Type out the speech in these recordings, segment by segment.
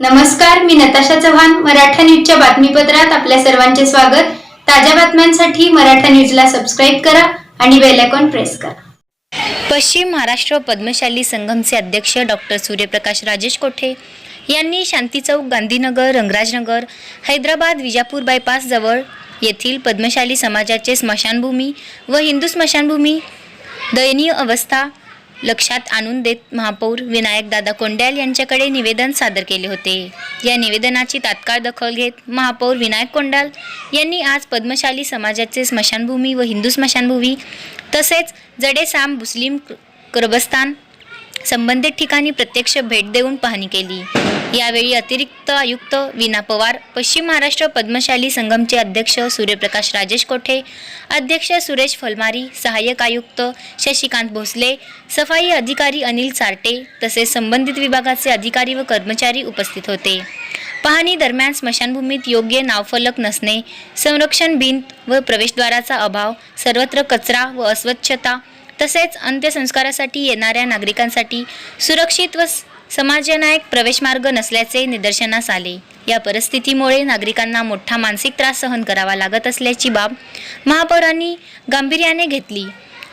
नमस्कार, मी नताशा चव्हाण. मराठा न्यूजच्या बातमीपत्रात आपल्या सर्वांचे स्वागत. ताज्या बातम्यांसाठी मराठा न्यूजला सबस्क्राईब करा आणि बेल आयकॉन प्रेस करा. पश्चिम महाराष्ट्र पद्मशाली संघमचे अध्यक्ष डॉक्टर सूर्यप्रकाश राजेश कोठे यांनी शांती चौक, गांधीनगर, रंगराजनगर, हैदराबाद विजापूर बायपास जवळ येथील पद्मशाली समाजाचे स्मशानभूमी व हिंदू स्मशानभूमी दयनीय अवस्था लक्षात आणून देत महापौर विनायकदादा कोंड्याल यांच्याकडे निवेदन सादर केले होते. या निवेदनाची तात्काळ दखल घेत महापौर विनायक कोंडाल यांनी आज पद्मशाली समाजाचे स्मशानभूमी व हिंदू स्मशानभूमी तसेच जडेसाम मुस्लिम कब्रस्तान संबंधित ठिकाणी प्रत्यक्ष भेट देऊन पाहणी केली. यावेळी अतिरिक्त आयुक्त वीणा पवार, पश्चिम महाराष्ट्र पद्मशाली संघमचे अध्यक्ष सूर्यप्रकाश राजेश कोठे, अध्यक्ष सुरेश फलमारी, सहाय्यक आयुक्त शशिकांत भोसले, सफाई अधिकारी अनिल चारटे तसेच संबंधित विभागाचे अधिकारी व कर्मचारी उपस्थित होते. पाहणी दरम्यान स्मशानभूमीत योग्य नावफलक नसणे, संरक्षण भिंत व प्रवेशद्वाराचा अभाव, सर्वत्र कचरा व अस्वच्छता तसेच अंत्यसंस्कारासाठी येणाऱ्या नागरिकांसाठी सुरक्षित व समाजनायक प्रवेशमार्ग नसल्याचे निदर्शनास आले. या परिस्थितीमुळे नागरिकांना मोठा मानसिक त्रास सहन करावा लागत असल्याची बाब महापौरांनी गांभीर्याने घेतली.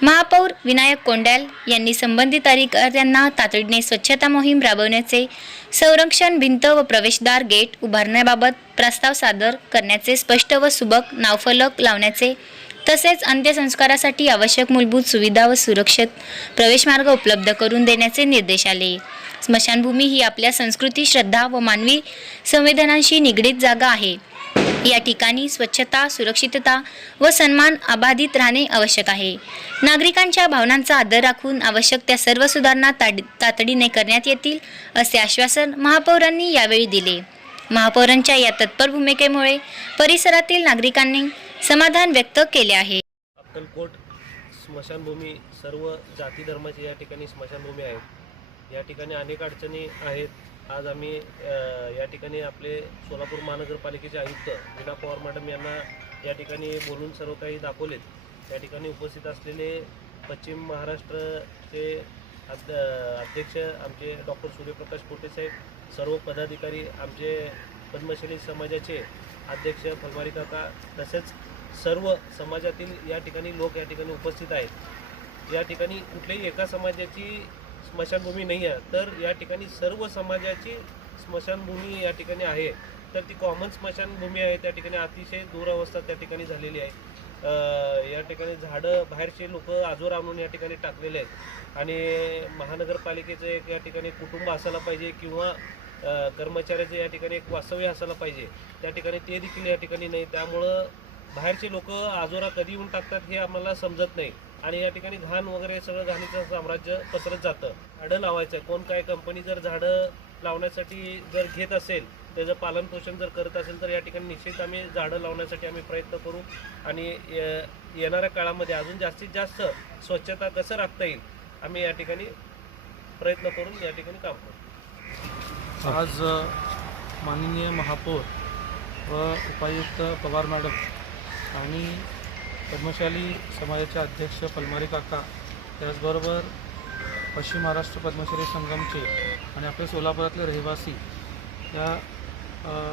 महापौर विनायक कोंडाल यांनी संबंधित अधिकाऱ्यांना तातडीने स्वच्छता मोहीम राबवण्याचे, संरक्षण भिंत व प्रवेशद्वार गेट उभारण्याबाबत प्रस्ताव सादर करण्याचे, स्पष्ट व सुबक नावफलक लावण्याचे तसेच अंत्यसंस्कारासाठी आवश्यक मूलभूत सुविधा व सुरक्षित प्रवेशमार्ग उपलब्ध करून देण्याचे निर्देश आले. स्मशानभूमी ही आपल्या संस्कृती, श्रद्धा व मानवी संवेदनांशी निगडीत जागा आहे. या ठिकाणी स्वच्छता, सुरक्षितता व सन्मान अबाधित राहणे आवश्यक आहे. नागरिकांच्या भावनांचा आदर राखून आवश्यक त्या सर्व सुधारणा तातडीने करण्यात येतील असे आश्वासन महापौरांनी यावेळी दिले. महापौरांच्या या तत्पर भूमिकेमुळे परिसरातील नागरिकांनी समाधान व्यक्त केले आहे. अक्कलकोट स्मशानभूमी सर्व जाती धर्माची या ठिकाणी स्मशानभूमी आहेत. या ठिकाणी अनेक अडचणी आहेत. आज आम्ही या ठिकाणी आपले सोलापूर महानगरपालिकेचे आयुक्त वीणा पवार मॅडम यांना या ठिकाणी बोलून सर्व काही दाखवलेत. या ठिकाणी उपस्थित असलेले पश्चिम महाराष्ट्राचे अध्यक्ष आमचे डॉक्टर सूर्यप्रकाश कोठे साहेब, सर्व पदाधिकारी, आमचे पद्मशाली समाजाचे अध्यक्ष फलमारी काका तसेच सर्व समाजातील या ठिकाणी लोक या ठिकाणी उपस्थित आहेत. या ठिकाणी कुठल्याही एका समाजाची स्मशानभूमी नाही आहे, तर या ठिकाणी सर्व समाजाची स्मशानभूमी या ठिकाणी आहे. तर ती कॉमन स्मशानभूमी आहे. त्या ठिकाणी अतिशय दुरावस्था त्या ठिकाणी झालेली आहे. या ठिकाणी झाडं बाहेरचे लोक आजोर आणून या ठिकाणी टाकलेले आहेत आणि महानगरपालिकेचं एक या ठिकाणी कुटुंब असायला पाहिजे किंवा कर्मचाऱ्याचं या ठिकाणी एक वास्तव्य असायला पाहिजे. त्या ठिकाणी ते देखील या ठिकाणी नाही. त्यामुळं बाहेरचे लोक आजोरा कधी येऊन टाकतात हे आम्हाला समजत नाही आणि या ठिकाणी घाण वगैरे सगळं घाणीचं साम्राज्य पसरत जातं. झाडं लावायचं आहे. कोण काय कंपनी जर झाडं लावण्यासाठी जर घेत असेल, त्याचं पालनपोषण जर करत असेल तर या ठिकाणी निश्चित आम्ही झाडं लावण्यासाठी आम्ही प्रयत्न करू आणि येणाऱ्या काळामध्ये अजून जास्तीत जास्त स्वच्छता कसं राखता येईल आम्ही या ठिकाणी प्रयत्न करून या ठिकाणी काम करू. आज माननीय महापौर व उपायुक्त पवार मॅडम आणि पद्मशाली समाजाचे अध्यक्ष फलमारी काका, त्याचबरोबर पश्चिम महाराष्ट्र पद्मशाली संघमचे आणि आपल्या सोलापुरातले रहिवासी या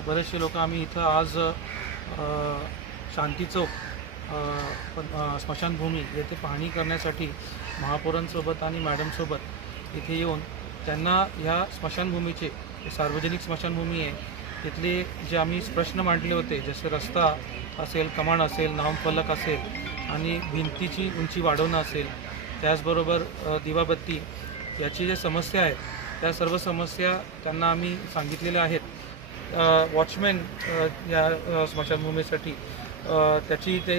बरेचसे लोक आम्ही इथं आज शांती चौक स्मशानभूमी येथे पाहणी करण्यासाठी महापौरांसोबत आणि मॅडमसोबत इथे येऊन त्यांना ह्या स्मशानभूमीचे, सार्वजनिक स्मशानभूमी आहे, तिथले जे आम्ही प्रश्न मांडले होते, जसे रस्ता असेल, कमान असेल, नामफलक असेल आणि भिंतीची उंची वाढवणं असेल, त्याचबरोबर दिवाबत्ती याची जे समस्या आहेत त्या सर्व समस्या त्यांना आम्ही सांगितलेल्या आहेत. वॉचमॅन या स्मशानभूमीसाठी त्याची ते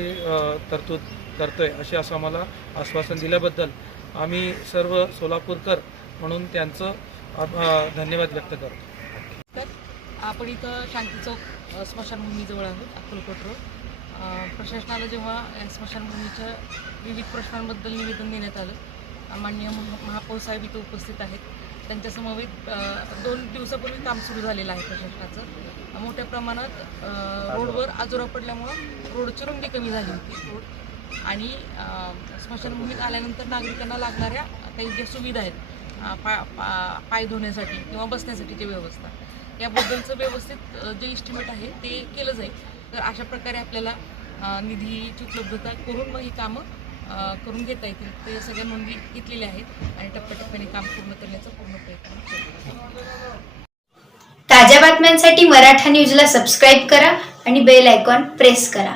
तरतूद करतोय असे असं आम्हाला आश्वासन दिल्याबद्दल आम्ही सर्व सोलापूरकर म्हणून त्यांचं धन्यवाद व्यक्त करतो. आपण इथं शांती चौक स्मशानभूमीजवळ आहोत, अक्कलकोट रोड. प्रशासनाला जेव्हा स्मशानभूमीच्या विविध प्रश्नांबद्दल निवेदन देण्यात आलं, माननीय महापौर साहेब इथं उपस्थित आहेत. त्यांच्यासमवेत 2 दिवसापूर्वी काम सुरू झालेलं आहे प्रशासनाचं. मोठ्या प्रमाणात रोडवर आजोरा पडल्यामुळं रोडची रुंदी कमी झाली होती रोड आणि स्मशानभूमीत आल्यानंतर नागरिकांना लागणाऱ्या काही ज्या सुविधा आहेत, पाय धुण्यासाठी किंवा बसण्यासाठीची व्यवस्था याबद्दलचं व्यवस्थित जे इस्टिमेट आहे ते केलं जाईल. तर अशा प्रकारे आपल्याला निधीची उपलब्धता करून मग ही कामं करून घेता येतील. ते सगळ्या नोंदी घेतलेल्या आहेत आणि टप्प्याटप्प्याने काम पूर्ण करण्याचा पूर्ण प्रयत्न करू. ताज्या बातम्यांसाठी मराठा न्यूजला सबस्क्राईब करा आणि बेल आयकॉन प्रेस करा.